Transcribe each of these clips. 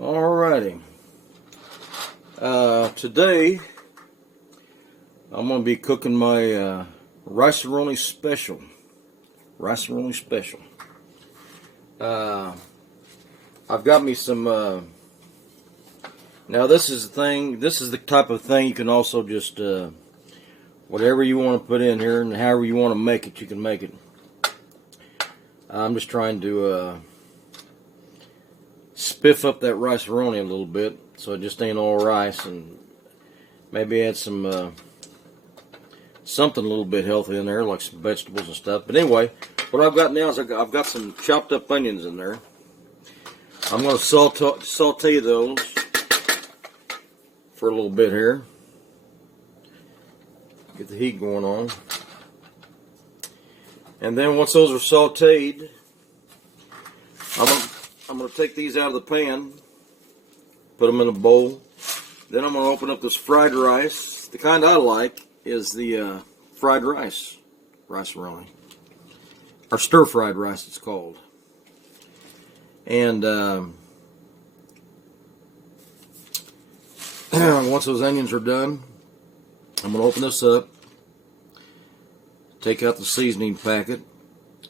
Alrighty. Today I'm going to be cooking my rice and Roni special. Rice and Roni special. I've got me some. Now this is the thing. This is the type of thing you can also just whatever you want to put in here and however you want to make it, you can make it. I'm just trying to spiff up that rice and Roni a little bit, so it just ain't all rice, and maybe add some something a little bit healthy in there, like some vegetables and stuff. But anyway, what I've got now is I've got some chopped up onions in there. I'm going to saute those for a little bit here. Get the heat going on. And then once those are sauteed, I'm going to take these out of the pan, put them in a bowl. Then I'm going to open up this fried rice. The kind I like is the fried rice and Roni, or stir-fried rice it's called. And once those onions are done, I'm going to open this up, take out the seasoning packet,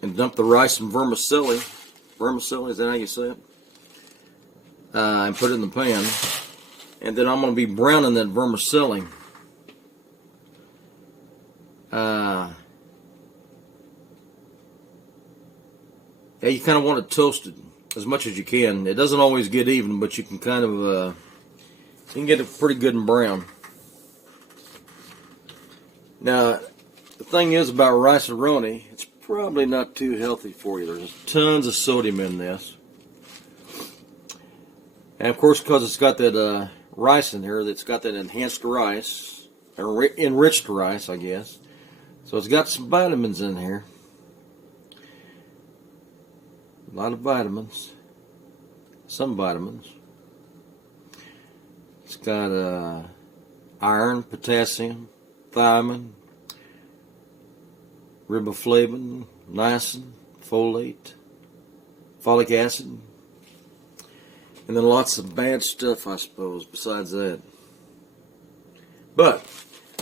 and dump the rice and vermicelli. Vermicelli, is that how you say it? And put it in the pan. And then I'm going to be browning that vermicelli. Yeah, you kind of want it toasted as much as you can. It doesn't always get even, but you can kind of you can get it pretty good and brown. Now, the thing is about rice and Roni, it's probably not too healthy for you. There's tons of sodium in this. And of course, because it's got that rice in here, that's got that enhanced rice, or enriched rice, I guess. So it's got some vitamins in here. A lot of vitamins. Some vitamins. It's got iron, potassium, thiamine, riboflavin, niacin, folate, folic acid, and then lots of bad stuff, I suppose, besides that. But,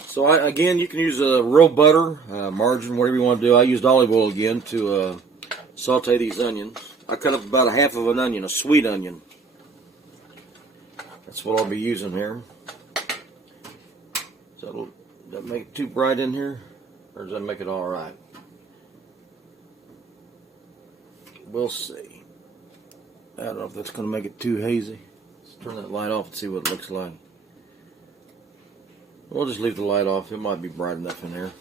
so again, you can use real butter, margarine, whatever you want to do. I used olive oil again to saute these onions. I cut up about a half of an onion, a sweet onion. That's what I'll be using here. So does that make it too bright in here? Or does that make it alright? We'll see. I don't know if that's going to make it too hazy. Let's turn that light off and see what it looks like. We'll just leave the light off. It might be bright enough in here.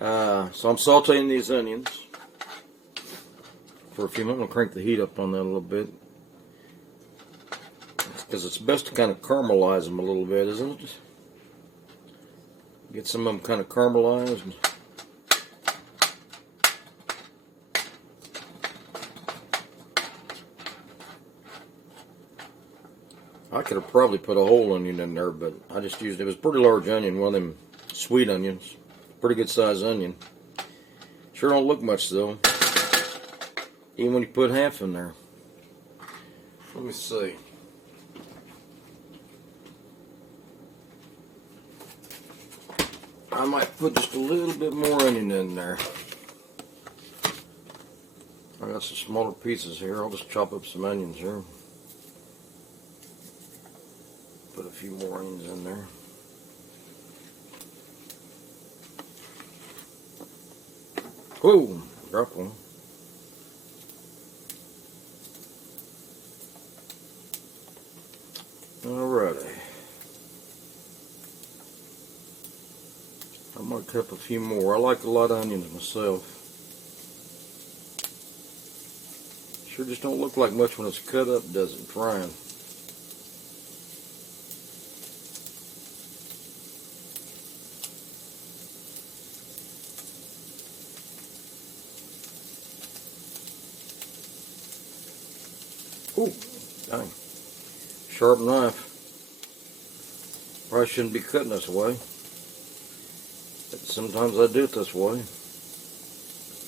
So I'm sauteing these onions for a few minutes. I'm going to crank the heat up on that a little bit, because it's best to kind of caramelize them a little bit, isn't it? Get some of them kind of caramelized. I could have probably put a whole onion in there, but I just used it. It was a pretty large onion, one of them sweet onions. Pretty good size onion. Sure don't look much though, even when you put half in there. Let me see. I might put just a little bit more onion in there. I got some smaller pieces here. I'll just chop up some onions here. Put a few more onions in there. Whoa, drop one. Alrighty. I might cut up a few more. I like a lot of onions myself. Sure just don't look like much when it's cut up, does it, frying? Ooh, dang. Sharp knife. Probably shouldn't be cutting this way. But sometimes I do it this way.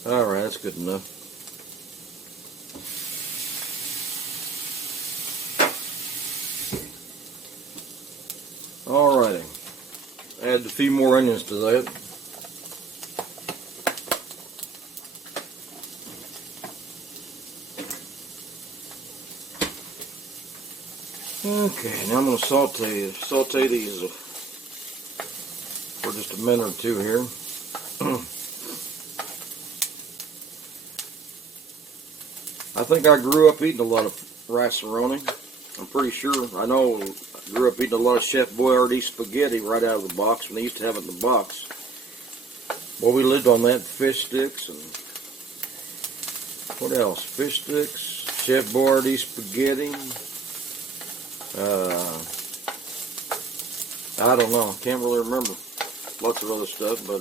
Alright, that's good enough. Add a few more onions to that. Okay, now I'm going to saute these for just a minute or two here. I think I grew up eating a lot of rice and Roni. I'm pretty sure. I know I grew up eating a lot of Chef Boyardee spaghetti right out of the box when they used to have it in the box. Well, we lived on that, fish sticks and what else? Fish sticks, Chef Boyardee spaghetti. I don't know. Can't really remember. Lots of other stuff, but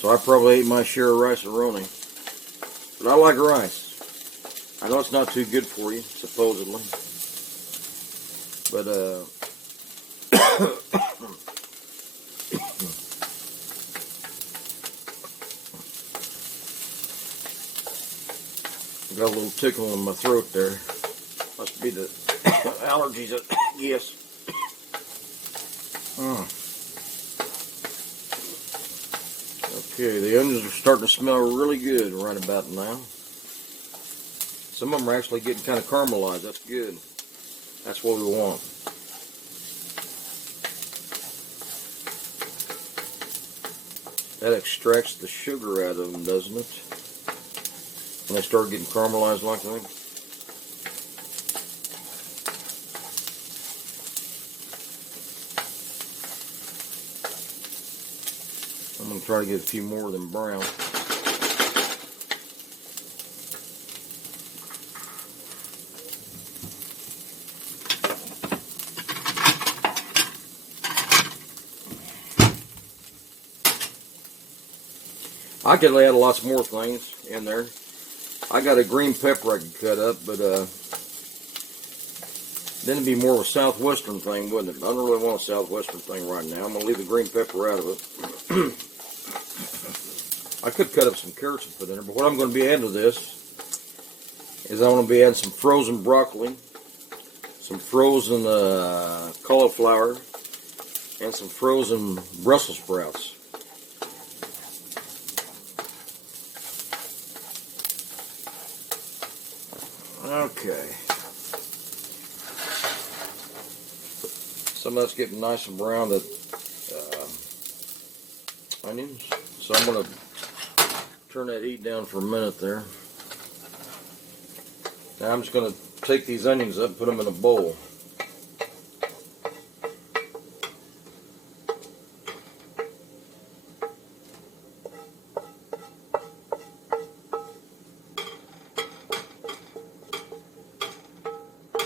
so I probably ate my share of rice and Roni. But I like rice. I know it's not too good for you, supposedly. But got a little tickle in my throat there. Must be the allergies, I guess. Okay, the onions are starting to smell really good right about now. Some of them are actually getting kind of caramelized. That's good. That's what we want. That extracts the sugar out of them, doesn't it? When they start getting caramelized like that. I'm going to try to get a few more of them brown. I could add lots more things in there. I got a green pepper I could cut up, but then it'd be more of a southwestern thing, wouldn't it? I don't really want a southwestern thing right now. I'm going to leave the green pepper out of it. I could cut up some carrots and put in there, but what I'm going to be adding to this is I'm going to be adding some frozen broccoli, some frozen cauliflower, and some frozen Brussels sprouts. Okay. Some of that's getting nice and brown, the onions. So I'm going to turn that heat down for a minute there. Now I'm just going to take these onions up and put them in a bowl.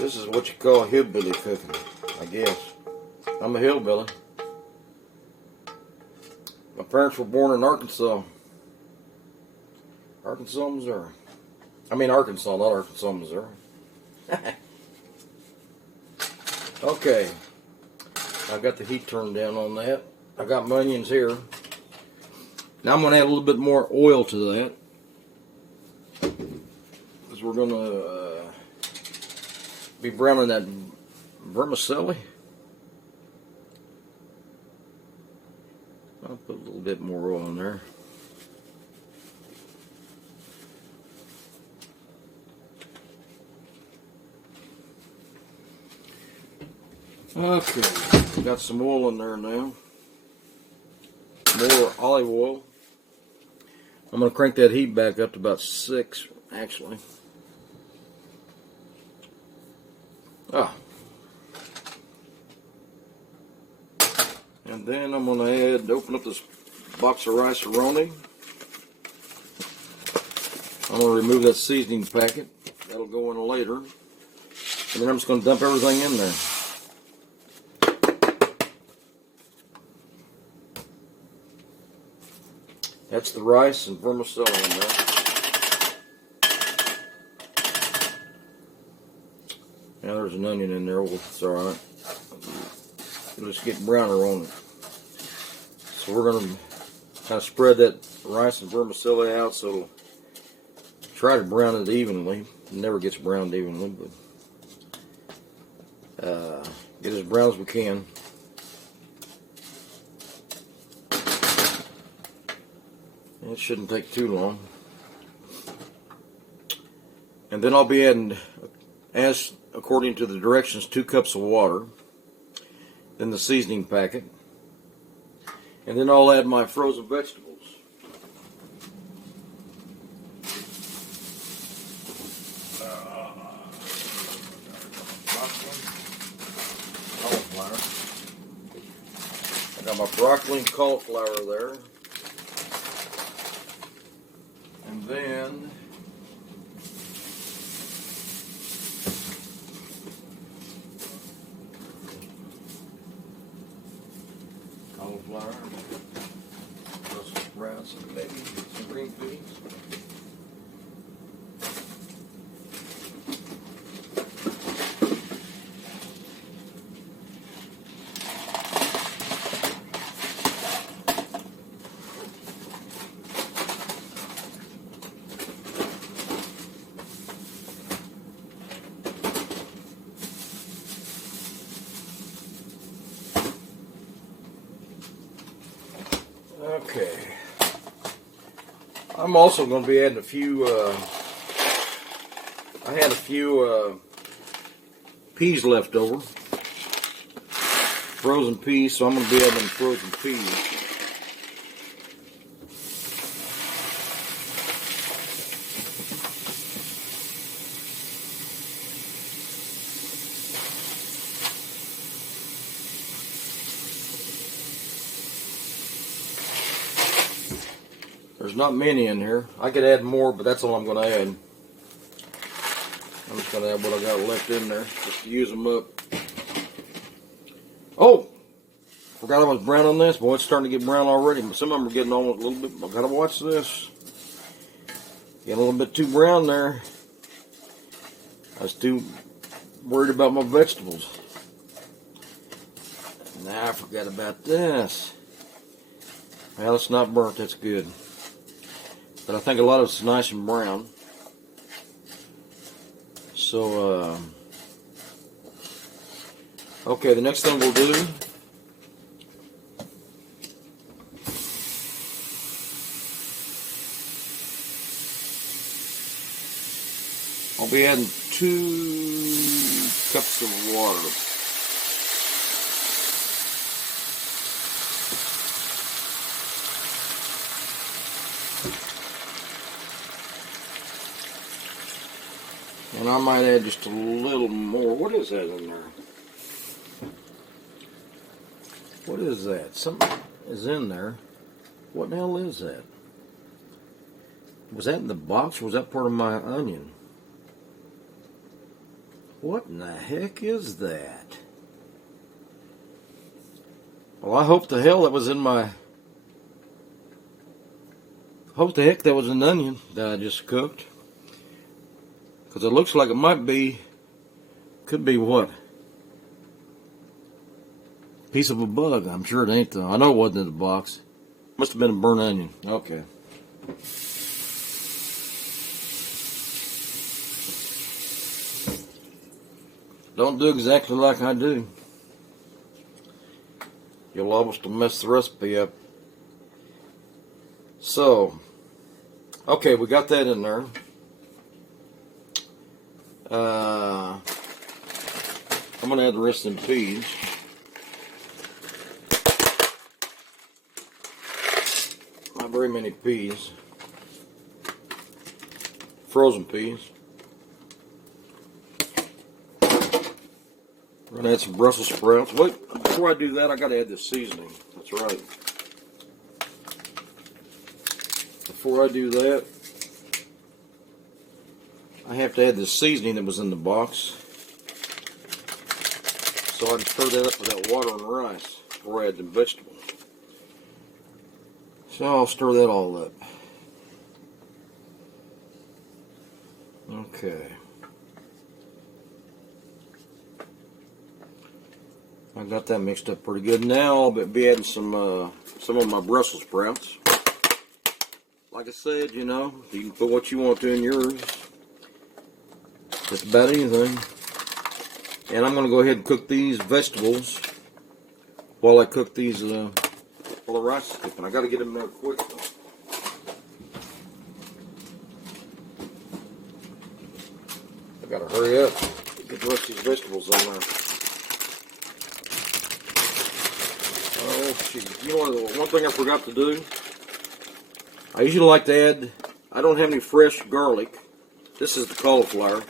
This is what you call hillbilly cooking, I guess. I'm a hillbilly. My parents were born in Arkansas. Arkansas, Missouri. I mean Arkansas, not Arkansas, Missouri. Okay. I got the heat turned down on that. I got my onions here. Now I'm going to add a little bit more oil to that. Because we're going to be browning that vermicelli. I'll put a little bit more oil in there. Okay, got some oil in there now. More olive oil. I'm going to crank that heat back up to about 6, actually. And then I'm going to open up this box of rice and Roni. I'm going to remove that seasoning packet. That'll go in later. And then I'm just going to dump everything in there. That's the rice and vermicelli in there. Now there's an onion in there. Well, it's alright. It'll just get browner on it. So we're going to kind of spread that rice and vermicelli out so it'll try to brown it evenly. It never gets browned evenly, but get as brown as we can. It shouldn't take too long. And then I'll be adding, as according to the directions, 2 cups of water. Then the seasoning packet. And then I'll add my frozen vegetables. I got my broccoli and cauliflower there. And then cauliflower, Brussels sprouts, and maybe some green beans. Okay. I'm also going to be adding a few, I had a few peas left over. Frozen peas, so I'm going to be adding frozen peas. There's not many in here. I could add more, but that's all I'm going to add. I'm just going to add what I got left in there, just to use them up. Oh! Forgot I was brown on this. Boy, it's starting to get brown already. Some of them are getting almost a little bit. I've got to watch this. Getting a little bit too brown there. I was too worried about my vegetables. Now I forgot about this. Well, it's not burnt. That's good. But I think a lot of it's nice and brown. So, okay, the next thing we'll do, I'll be adding 2 cups of water. And I might add just a little more. What is that in there? What is that? Something is in there. What the hell is that? Was that in the box or was that part of my onion? What in the heck is that? Well, I hope the hell that was in my... Hope the heck that was an onion that I just cooked. Because it looks like it might be... Could be what? Piece of a bug. I'm sure it ain't though. I know it wasn't in the box. Must have been a burnt onion. Okay. Don't do exactly like I do. You'll almost mess the recipe up. So, okay, we got that in there. I'm going to add the rest of the peas. Not very many peas. Frozen peas. I'm going to add some Brussels sprouts. Wait, before I do that, I got to add this seasoning. That's right. Before I do that, I have to add the seasoning that was in the box. So I can stir that up with that water and rice before I add the vegetables. So I'll stir that all up. Okay. I got that mixed up pretty good. Now I'll be adding some of my Brussels sprouts. Like I said, you know, you can put what you want to in yours. Just about anything. And I'm going to go ahead and cook these vegetables while I cook these, while the rice is cooking. I got to get them there quick though. gotta hurry up. Get the rest of these vegetables on there. Oh, geez. You know what? One thing I forgot to do. I usually like to add. I don't have any fresh garlic. This is the cauliflower.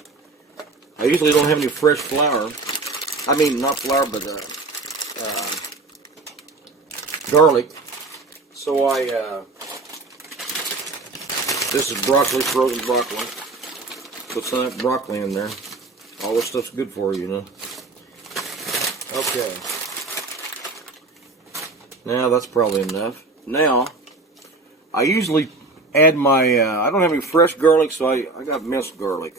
I usually don't have any fresh flour. I mean, not flour, but garlic. So this is broccoli, frozen broccoli. Put some of that broccoli in there. All this stuff's good for you, you know. Okay. Now that's probably enough. Now, I usually add my, I don't have any fresh garlic, so I got minced garlic.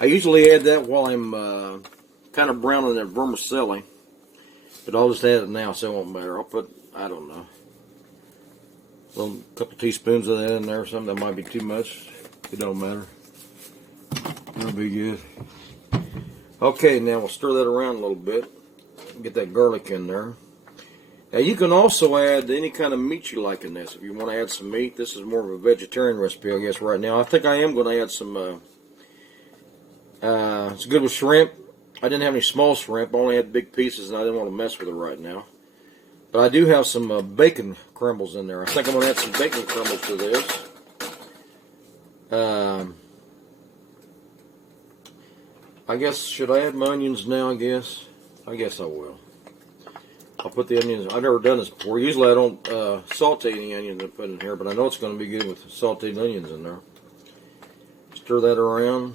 I usually add that while I'm kind of browning that vermicelli. But I'll just add it now, so it won't matter. I'll put, I don't know, a couple teaspoons of that in there or something. That might be too much. It don't matter. It'll be good. Okay, now we'll stir that around a little bit. Get that garlic in there. Now you can also add any kind of meat you like in this. If you want to add some meat, this is more of a vegetarian recipe, I guess, right now. I think I am going to add some, it's good with shrimp. I didn't have any small shrimp. I only had big pieces, and I didn't want to mess with it right now. But I do have some bacon crumbles in there. I think I'm going to add some bacon crumbles to this. I guess, should I add my onions now, I guess? I guess I will. I'll put the onions. I've never done this before. Usually I don't saute any onions and put in here, but I know it's going to be good with sauteed onions in there. Stir that around.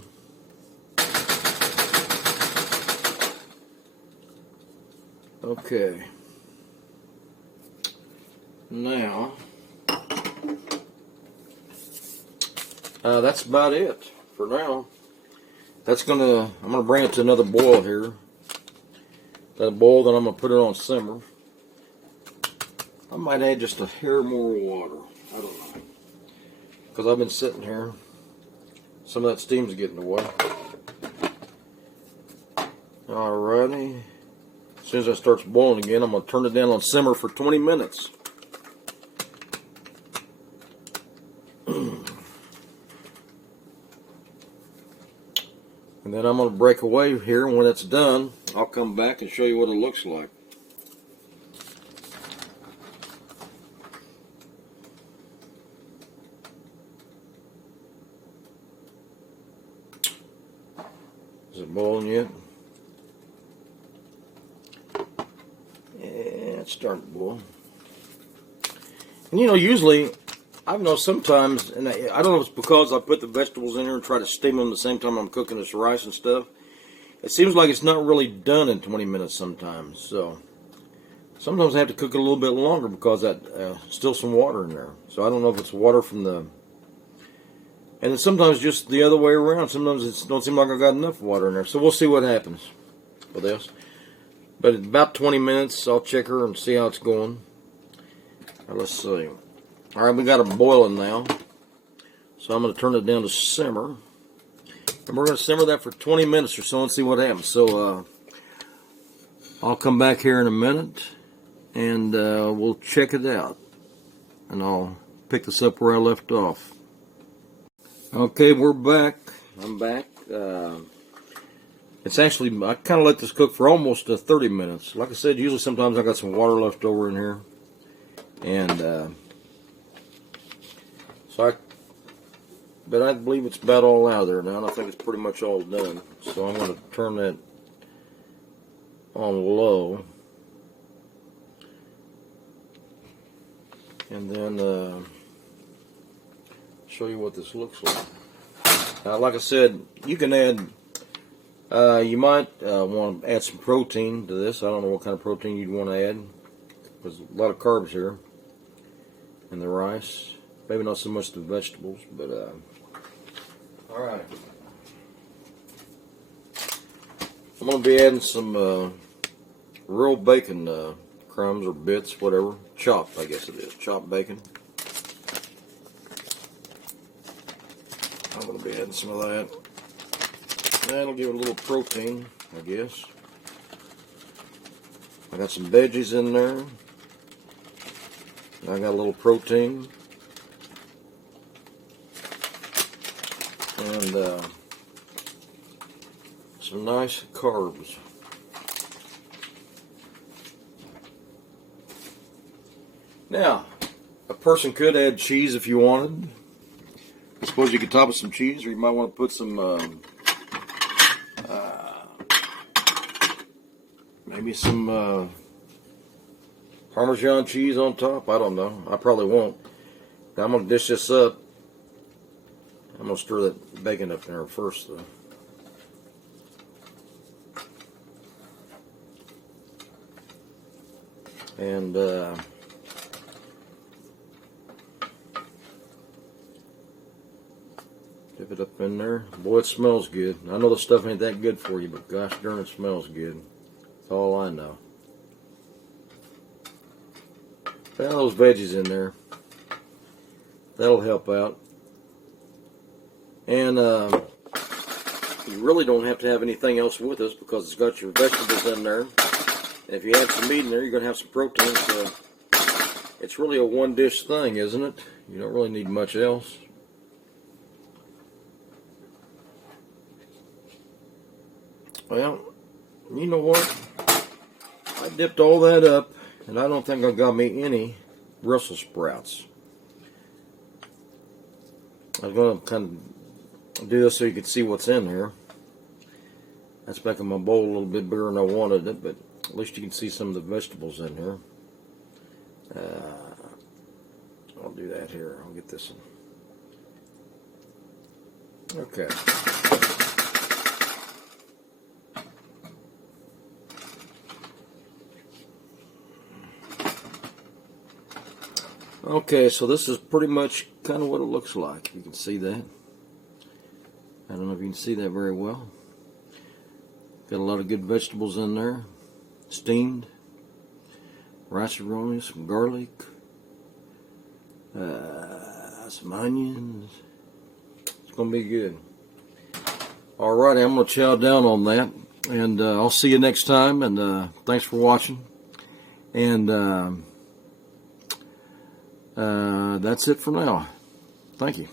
Okay. Now, that's about it for now. I'm gonna bring it to another boil here. That boil, then I'm gonna put it on simmer. I might add just a hair more water. I don't know, because I've been sitting here. Some of that steam's getting away. Alrighty. As soon as it starts boiling again, I'm gonna turn it down on simmer for 20 minutes. And then I'm going to break away here, and when it's done, I'll come back and show you what it looks like. Is it boiling yet? Yeah, it's starting to boil. And you know, usually, I've noticed sometimes, and I don't know if it's because I put the vegetables in here and try to steam them at the same time I'm cooking this rice and stuff. It seems like it's not really done in 20 minutes sometimes. So sometimes I have to cook it a little bit longer because that still some water in there. So I don't know if it's water from the, and then sometimes just the other way around. Sometimes it don't seem like I got enough water in there. So we'll see what happens with this. But in about 20 minutes, I'll check her and see how it's going. Now, let's see. Alright, we got it boiling now. So I'm going to turn it down to simmer. And we're going to simmer that for 20 minutes or so and see what happens. So I'll come back here in a minute and we'll check it out. And I'll pick this up where I left off. Okay, we're back. I'm back. It's actually, I kind of let this cook for almost 30 minutes. Like I said, usually sometimes I got some water left over in here. And but I believe it's about all out of there now, and I think it's pretty much all done. So I'm going to turn that on low. And then show you what this looks like. Now, like I said, you can add, you might want to add some protein to this. I don't know what kind of protein you'd want to add. There's a lot of carbs here in the rice. Maybe not so much the vegetables, but alright. I'm going to be adding some real bacon crumbs or bits, whatever. Chopped, I guess it is. Chopped bacon. I'm going to be adding some of that. That'll give it a little protein, I guess. I got some veggies in there. I got a little protein. And some nice carbs. Now, a person could add cheese if you wanted. I suppose you could top it with some cheese, or you might want to put some, maybe some Parmesan cheese on top. I don't know. I probably won't. Now, I'm going to dish this up. I'm going to stir that bacon up there first, though. And dip it up in there. Boy, it smells good. I know the stuff ain't that good for you, but gosh darn, it smells good. That's all I know. Put those veggies in there. That'll help out. And you really don't have to have anything else with this because it's got your vegetables in there. And if you add some meat in there, you're going to have some protein. So it's really a one-dish thing, isn't it? You don't really need much else. Well, you know what? I dipped all that up, and I don't think I got me any Brussels sprouts. I was going to kind of do this so you could see what's in there. That's making my bowl a little bit bigger than I wanted it, but at least you can see some of the vegetables in here. I'll do that here. I'll get this one. Okay. Okay, so this is pretty much kind of what it looks like. You can see that. I don't know if you can see that very well. Got a lot of good vegetables in there. Steamed. Rice Roni, some garlic. Some onions. It's going to be good. Alrighty, I'm going to chow down on that. And I'll see you next time. And thanks for watching. And that's it for now. Thank you.